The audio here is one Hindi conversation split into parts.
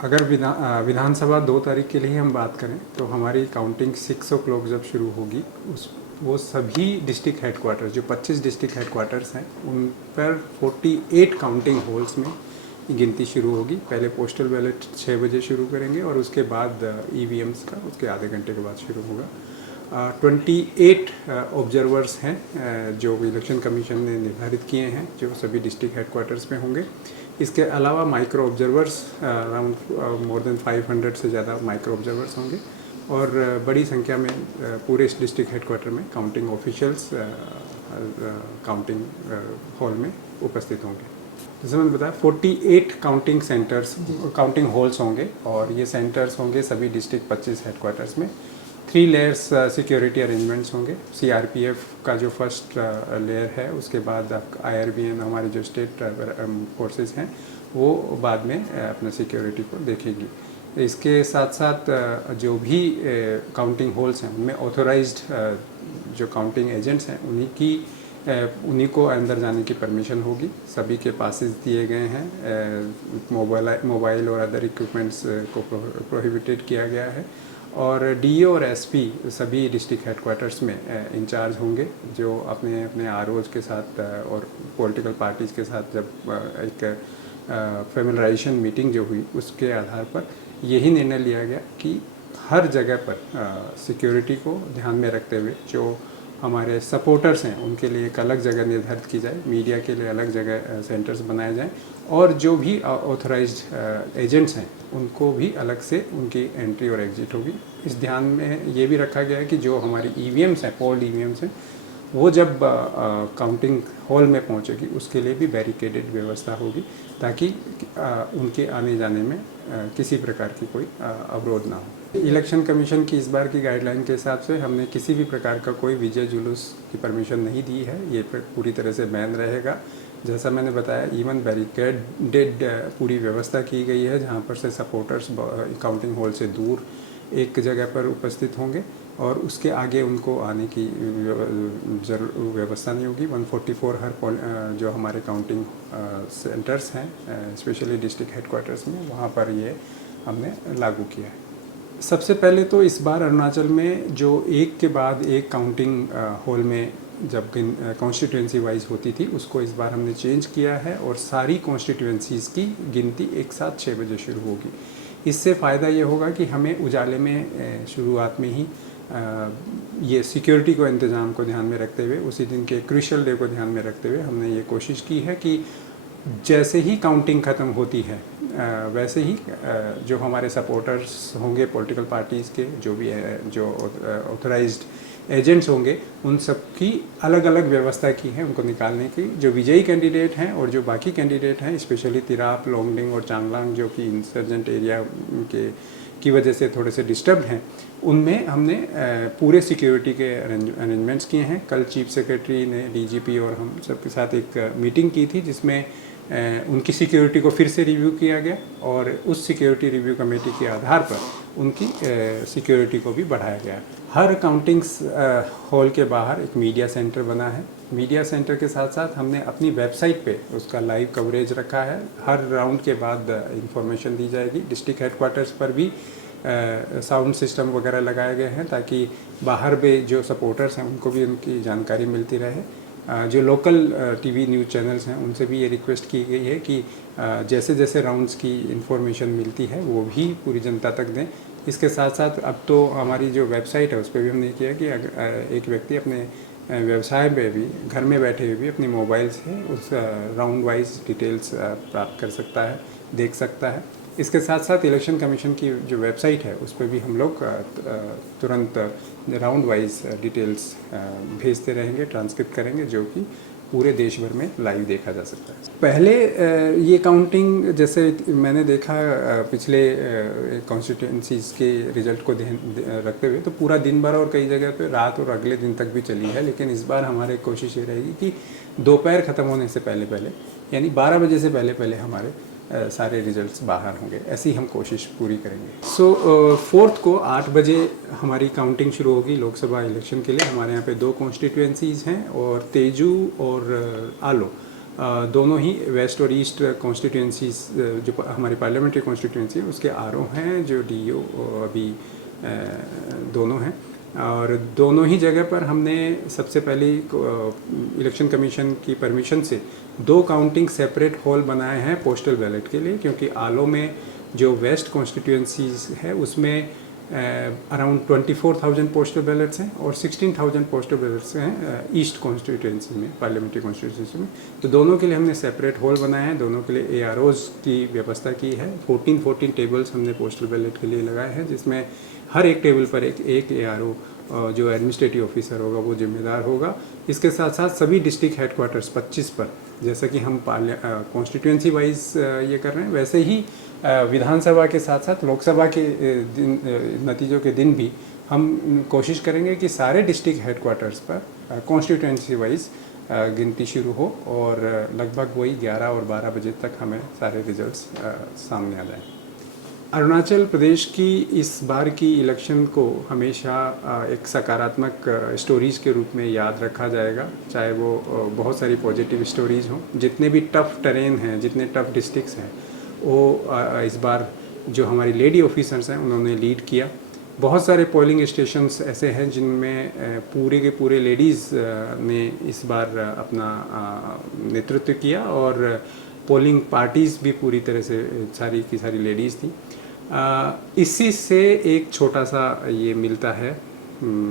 अगर विधानसभा 2 तारीख के लिए हम बात करें तो हमारी काउंटिंग 6 o'clock जब शुरू होगी उस वो सभी डिस्ट्रिक्ट हेडक्वार्टर जो 25 डिस्ट्रिक्ट हेडक्वार्टर्स हैं उन पर 48 काउंटिंग हॉल्स में गिनती शुरू होगी। पहले पोस्टल बैलेट 6 बजे शुरू करेंगे और उसके बाद ईवीएम्स का उसके आधे घंटे के बाद शुरू होगा। 28 ऑब्जर्वर्स हैं जो इलेक्शन कमीशन ने निर्धारित किए हैं जो सभी डिस्ट्रिक्ट हेडक्वार्टर्स में होंगे। इसके अलावा micro observers around more than 500 से ज़्यादा माइक्रो ऑब्जर्वर्स होंगे और बड़ी संख्या में पूरे इस डिस्ट्रिक्ट हेडक्वार्टर में काउंटिंग ऑफिशियल्स काउंटिंग हॉल में उपस्थित होंगे। जैसे मैंने बताया 48 काउंटिंग सेंटर्स काउंटिंग हॉल्स होंगे और ये सेंटर्स होंगे सभी डिस्ट्रिक्ट 25 हेडक्वार्टर्स में। 3 लेयर्स सिक्योरिटी अरेंजमेंट्स होंगे। सीआरपीएफ का जो फर्स्ट लेयर है उसके बाद आईआरबीएन हमारे जो स्टेट फोर्सेस हैं वो बाद में अपना सिक्योरिटी को देखेगी। इसके साथ साथ जो भी काउंटिंग हॉल्स हैं उनमें ऑथोराइज्ड जो काउंटिंग एजेंट्स हैं उन्हीं को अंदर जाने की परमिशन होगी। सभी के पासेस दिए गए हैं। मोबाइल और अदर इक्विपमेंट्स को प्रोहिबिटेड किया गया है और डीओ और एसपी सभी डिस्ट्रिक्ट हेडक्वार्टर्स में इंचार्ज होंगे जो अपने अपने आरओज के साथ और पॉलिटिकल पार्टीज़ के साथ जब एक फेमिलराइजेशन मीटिंग जो हुई उसके आधार पर यही निर्णय लिया गया कि हर जगह पर सिक्योरिटी को ध्यान में रखते हुए जो हमारे सपोर्टर्स हैं उनके लिए एक अलग जगह निर्धारित की जाए, मीडिया के लिए अलग जगह सेंटर्स बनाए जाएं और जो भी ऑथराइज्ड एजेंट्स हैं उनको भी अलग से उनकी एंट्री और एग्जिट होगी। इस ध्यान में ये भी रखा गया है कि जो हमारी ईवीएम्स हैं पोल ईवीएम्स हैं वो जब काउंटिंग हॉल में पहुंचेगी उसके लिए भी बैरिकेडेड व्यवस्था होगी ताकि उनके आने जाने में किसी प्रकार की कोई अवरोध ना हो। इलेक्शन कमीशन की इस बार की गाइडलाइन के हिसाब से हमने किसी भी प्रकार का कोई विजय जुलूस की परमिशन नहीं दी है। ये पूरी तरह से बैन रहेगा। जैसा मैंने बताया इवन बैरिकेडेड पूरी व्यवस्था की गई है जहाँ पर से सपोर्टर्स काउंटिंग हॉल से दूर एक जगह पर उपस्थित होंगे और उसके आगे उनको आने की व्यवस्था नहीं होगी। 144 हर जो हमारे काउंटिंग सेंटर्स हैं स्पेशली डिस्ट्रिक्ट हेडक्वार्टर्स में वहाँ पर ये हमने लागू किया है। सबसे पहले तो इस बार अरुणाचल में जो एक के बाद एक काउंटिंग हॉल में जब कॉन्स्टिट्यूंसी वाइज होती थी उसको इस बार हमने चेंज किया है और सारी कॉन्स्टिट्यूंसीज़ की गिनती एक साथ 6 बजे शुरू होगी। इससे फ़ायदा ये होगा कि हमें उजाले में शुरुआत में ही ये सिक्योरिटी को इंतज़ाम को ध्यान में रखते हुए उसी दिन के क्रूशियल डे को ध्यान में रखते हुए हमने ये कोशिश की है कि जैसे ही काउंटिंग ख़त्म होती है वैसे ही जो हमारे सपोर्टर्स होंगे पॉलिटिकल पार्टीज़ के जो भी जो ऑथराइज्ड एजेंट्स होंगे उन सब की अलग अलग व्यवस्था की है उनको निकालने की। जो विजयी कैंडिडेट हैं और जो बाकी कैंडिडेट हैं स्पेशली तिराप, लोंगडिंग और चांगलांग जो कि इंसर्जेंट एरिया की वजह से थोड़े से डिस्टर्ब हैं उनमें हमने पूरे सिक्योरिटी के अरेंजमेंट्स किए हैं। कल चीफ सेक्रेटरी ने डीजीपी और हम सबके साथ एक मीटिंग की थी जिसमें उनकी सिक्योरिटी को फिर से रिव्यू किया गया और उस सिक्योरिटी रिव्यू कमेटी के आधार पर उनकी सिक्योरिटी को भी बढ़ाया गया। हर काउंटिंग हॉल के बाहर एक मीडिया सेंटर बना है। मीडिया सेंटर के साथ साथ हमने अपनी वेबसाइट पे उसका लाइव कवरेज रखा है। हर राउंड के बाद इंफॉर्मेशन दी जाएगी। डिस्ट्रिक्ट हेडक्वार्टर्स पर भी साउंड सिस्टम वगैरह लगाए गए हैं ताकि बाहर भी जो सपोर्टर्स हैं उनको भी उनकी जानकारी मिलती रहे। जो लोकल टीवी न्यूज़ चैनल्स हैं उनसे भी ये रिक्वेस्ट की गई है कि जैसे जैसे राउंड्स की इंफॉर्मेशन मिलती है वो भी पूरी जनता तक दें। इसके साथ साथ अब तो हमारी जो वेबसाइट है उस पर भी हमने किया कि अगर एक व्यक्ति अपने व्यवसाय में भी घर में बैठे हुए भी अपनी मोबाइल से उस राउंड वाइज डिटेल्स प्राप्त कर सकता है, देख सकता है। इसके साथ साथ इलेक्शन कमीशन की जो वेबसाइट है उस पर भी हम लोग तुरंत राउंड वाइज डिटेल्स भेजते रहेंगे, ट्रांसक्रिप्ट करेंगे जो कि पूरे देश भर में लाइव देखा जा सकता है। पहले ये काउंटिंग जैसे मैंने देखा पिछले कॉन्स्टिट्यूंसीज़ के रिजल्ट को ध्यान रखते हुए तो पूरा दिन भर और कई जगह पे रात और अगले दिन तक भी चली है, लेकिन इस बार हमारी कोशिश ये रहेगी कि दोपहर ख़त्म होने से पहले पहले यानी 12 बजे से पहले पहले हमारे सारे रिजल्ट्स बाहर होंगे। ऐसी हम कोशिश पूरी करेंगे। 4th को 8 बजे हमारी काउंटिंग शुरू होगी लोकसभा इलेक्शन के लिए। हमारे यहाँ पे 2 कॉन्स्टिट्यूएंसीज़ हैं और तेजू और आलो दोनों ही वेस्ट और ईस्ट कॉन्स्टिट्यूंसीज जो हमारी पार्लियामेंट्री कॉन्स्टिट्यूंसी है उसके आरओ हैं, जो डीओ अभी दोनों हैं। और दोनों ही जगह पर हमने सबसे पहले इलेक्शन कमीशन की परमिशन से 2 काउंटिंग सेपरेट हॉल बनाए हैं पोस्टल बैलेट के लिए, क्योंकि आलो में जो वेस्ट कॉन्स्टिट्यूंसीज है उसमें अराउंड 24,000 पोस्टल बैलेट्स हैं और 16,000 पोस्टल बैलेट्स हैं ईस्ट कॉन्स्टिट्यूंसी में, पार्लियामेंट्री कॉन्स्टिट्यूंसी में। तो दोनों के लिए हमने सेपरेट हॉल बनाए हैं, दोनों के लिए AROs की व्यवस्था की है। 14 टेबल्स हमने पोस्टल बैलेट के लिए लगाए हैं, जिसमें हर एक टेबल पर एक ARO जो एडमिनिस्ट्रेटिव ऑफिसर होगा वो जिम्मेदार होगा। इसके साथ साथ सभी डिस्ट्रिक्ट हेडक्वार्टर्स 25 पर, जैसा कि हम कॉन्स्टिट्यूंसी वाइज ये कर रहे हैं, वैसे ही विधानसभा के साथ साथ लोकसभा के नतीजों के दिन भी हम कोशिश करेंगे कि सारे डिस्ट्रिक्ट हेडक्वार्टर्स पर कॉन्स्टिट्यूंसी वाइज गिनती शुरू हो और लगभग वही 11 और 12 बजे तक हमें सारे रिजल्ट्स सामने आ जाएं। अरुणाचल प्रदेश की इस बार की इलेक्शन को हमेशा एक सकारात्मक स्टोरीज़ के रूप में याद रखा जाएगा, चाहे वो बहुत सारी पॉजिटिव स्टोरीज़ हों। जितने भी टफ़ टेरेन हैं, जितने टफ़ डिस्ट्रिक्ट्स हैं, वो इस बार जो हमारी लेडी ऑफिसर्स हैं उन्होंने लीड किया। बहुत सारे पोलिंग स्टेशंस ऐसे हैं जिनमें पूरे के पूरे लेडीज़ ने इस बार अपना नेतृत्व किया और पोलिंग पार्टीज़ भी पूरी तरह से सारी की सारी लेडीज़ थी। इसी से एक छोटा सा ये मिलता है,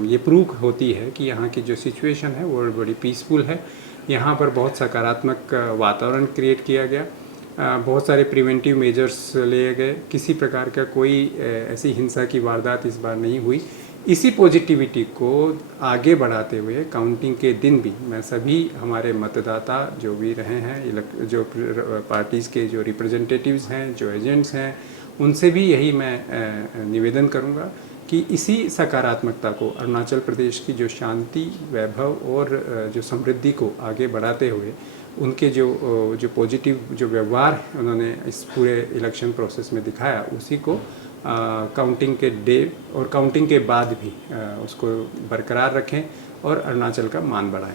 ये प्रूव होती है कि यहाँ की जो सिचुएशन है वो बड़ी पीसफुल है। यहाँ पर बहुत सकारात्मक वातावरण क्रिएट किया गया, बहुत सारे प्रिवेंटिव मेजर्स लिए गए, किसी प्रकार का कोई ऐसी हिंसा की वारदात इस बार नहीं हुई। इसी पॉजिटिविटी को आगे बढ़ाते हुए काउंटिंग के दिन भी मैं सभी हमारे मतदाता जो भी रहे हैं, जो पार्टीज़ के जो रिप्रेजेंटेटिव्स हैं, जो एजेंट्स हैं, उनसे भी यही मैं निवेदन करूंगा कि इसी सकारात्मकता को, अरुणाचल प्रदेश की जो शांति, वैभव और जो समृद्धि को आगे बढ़ाते हुए उनके जो पॉजिटिव जो व्यवहार उन्होंने इस पूरे इलेक्शन प्रोसेस में दिखाया, उसी को काउंटिंग के डे और काउंटिंग के बाद भी उसको बरकरार रखें और अरुणाचल का मान बढ़ाएं।